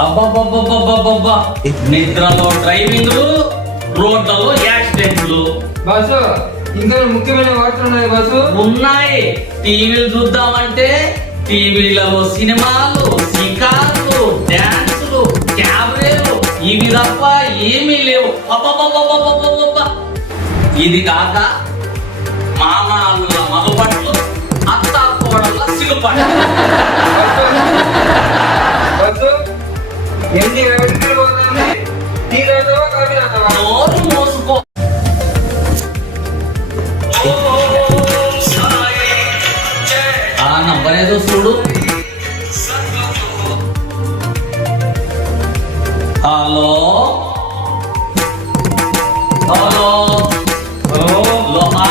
అబ్బబ్బబ్బబ్బబ్బబ్బా నిద్రలో డ్రైవింగ్లు రోడ్లలో యాక్సిడెంట్లు. బాసు ఇంకా ముఖ్యమైన వార్తలు ఉన్నాయి బాసు. ఉన్నాయి. టీవీలు చూద్దామంటే టీవీలలో సినిమాలు, షికార్లు, డాన్సులు, క్యాబరేలు ఇవి తప్ప ఏమీ లేవు. అబ్బబ్బబ్బబ్బబ్బబ్బబ్బ. ఇది కాక మామాళ్ళ మగపట్లు, అత్త కోడళ్ళ సిలుపట్లు. బాసు ఎన్ని వెంటనే పోతుంది. టీ రాతావా కాఫీ రాతావా? నోరు మోసుకో. ఆ నంబర్ ఏదో చూడు. హలో హలో హలో లోహా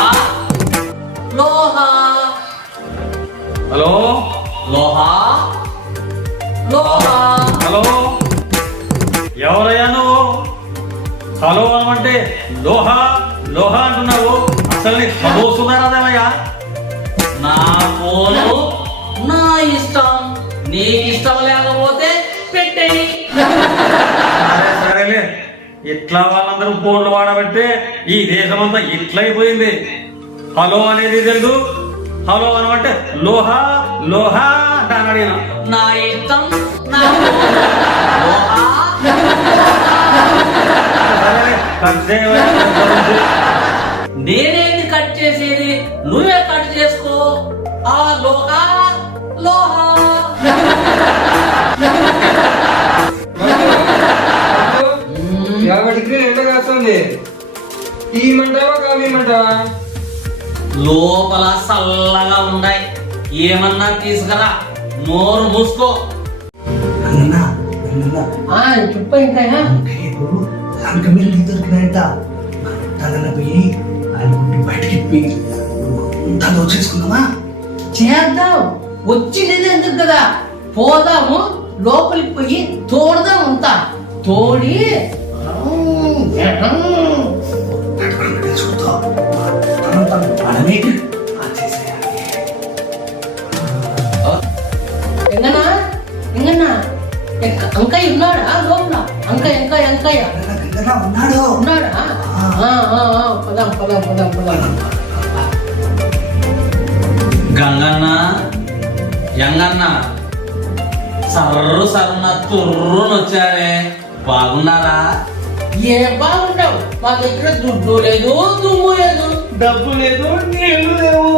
లోహా హలో లోహా లోహా. హలో ఎవరయ్యా నువ్వు? హలో అనమంటే లోహా లోహా అంటున్నావు. అసలు నీకు చదువుతున్నారాదేమయ్యా? నా ఫోను నా ఇష్టం. నీకు ఇష్టం లేకపోతే పెట్టేయి. సరే సరేలే. ఇట్లా వాళ్ళందరూ ఫోన్లు వాడబట్టే ఈ దేశమంతా ఇట్లయిపోయింది. హలో అనేది తెలుసు. హలో అనమంటే లోహా లోహా అంటాను అడిగిన. నా ఇష్టం నా ఫోను. లోహా. సరేలే, కట్ చేయవయ్యా. నేనేంది కట్ చేసేది? నువ్వే కట్ చేసుకో. ఆ లోహా లోహా. బాసు 50 డిగ్రీలు ఎండ కాస్తుంది. టీ మంటావా కాఫీ మంటావా? లోపల చల్లగా ఉన్నాయి. ఏమన్నా తీసుకురా. నోరు మూసుకో. చెప్పు ఇంకా లంక మీద దొరికినాయంట. తనని పోయి ఆయన గుండి బయటకి పోయి తను వచ్చేసుకుందామా? చేద్దాం. వచ్చిండేది ఎందుకు కదా, పోదాము లోపలికి పోయి తోడదాం. అంతా తోడి చూద్దాం. తను మనమే చేసేయాలి. ఎంగనా ఎంగన్నా అంకయ్య ఉన్నాడా లోపల? అంకయ్య ఉన్నాడు. ఉన్నాడా? పదాం పదాం పదాం పదాం. గంగన్న యంగన్న సర్రు సరున తుర్రునొచ్చారే. బాగున్నారా? ఏ బాగుండవు. మా దగ్గర దుడ్డు లేదు, దుమ్ము లేదు, డబ్బు లేదు, నీళ్లు లేవు.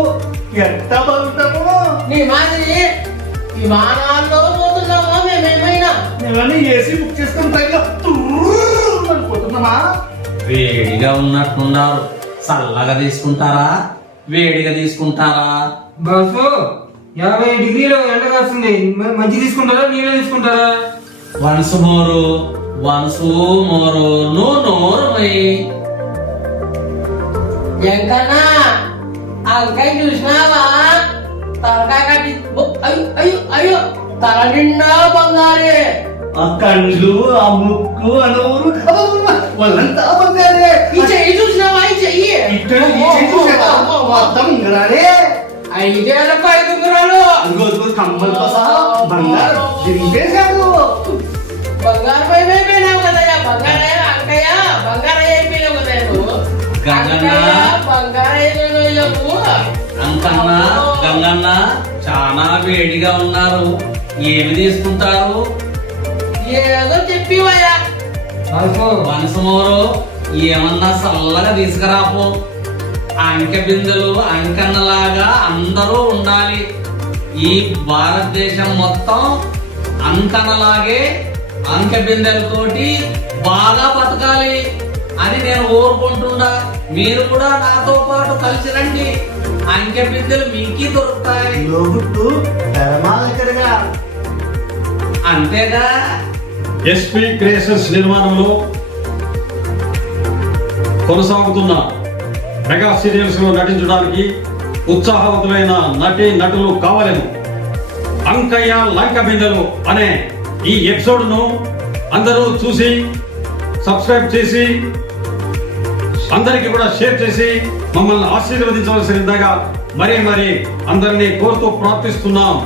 ఎంత బాగుంటామో. నీ మాదిరి విమానాల్లో పోతున్నామా మేమేమైనా? మేమన్నీ ఏసీ బుక్ చేసుకుని పైగా అనుకుంటున్నామా? వేడిగా ఉన్నట్టున్నారు. చల్లగా తీసుకుంటారా వేడిగా తీసుకుంటారా? బాసు 50 డిగ్రీలు ఎండ కాస్తుంది. మంచి తీసుకుంటారా నీళ్ళు తీసుకుంటారా? వన్స్ మోరు నువ్వు నోరు పోయి. ఎంకన్నా అంకాయ చూసినావా? తలకాయ కట్టి అయ్యో తల నిండా బంగారే. ఆ కళ్ళు, ఆ ముక్కు, ఆ నోరు వాళ్ళంతా బంగారే. ఈ చెయ్యి చూసినావా? ఈ చెయ్యి ఇక్కడ ఈ చెట్టు చూసావా? మొత్తం ఇంగరాలే. 5 రూపాయలు దుంగరాలు. ఇంకో కమ్మలతో సహా బంగారం దింపేశాడు. బంగారం అయిపోయినావు కదయ్యా. బంగారయ్య అంకయ్య బంగారం అయిపోయినావు కదా నువ్వు. గంగన్న బంగారం అయిపోయినావు. అంకన్న గంగన్న చాలా వేడిగా ఉన్నారు. ఏమి తీసుకుంటారు? ఏదో చెప్పివయ్యా. బాసు వన్స్ మోరు ఏమన్నా చల్లగా తీసుకురాపో. అంకె బిందెలు అంకన్నలాగా అందరూ ఉండాలి. ఈ భారతదేశం మొత్తం అంకన్నలాగే అంకె బిందెలతోటి బాగా బతకాలి అని నేను కోరుకుంటున్నా. మీరు కూడా నాతో పాటు కలిసి రండి. అంకె బిందెలు మీకు దొరుకుతాయి. లోగుట్టు ధర్మాలకరగా. అంతేగా. ఎస్పీ క్రియేషన్స్ నిర్మాణంలో కొనసాగుతున్న మెగా సీరియల్స్ లో నటించడానికి ఉత్సాహవంతులైన నటులు కావాలను. అంకయ్య లంక బిందెలు అనే ఈ ఎపిసోడ్ ను అందరూ చూసి సబ్స్క్రైబ్ చేసి అందరికీ కూడా షేర్ చేసి మమ్మల్ని ఆశీర్వదించవలసిందిగా మరీ అందరినీ కోరుతూ ప్రార్థిస్తున్నాం.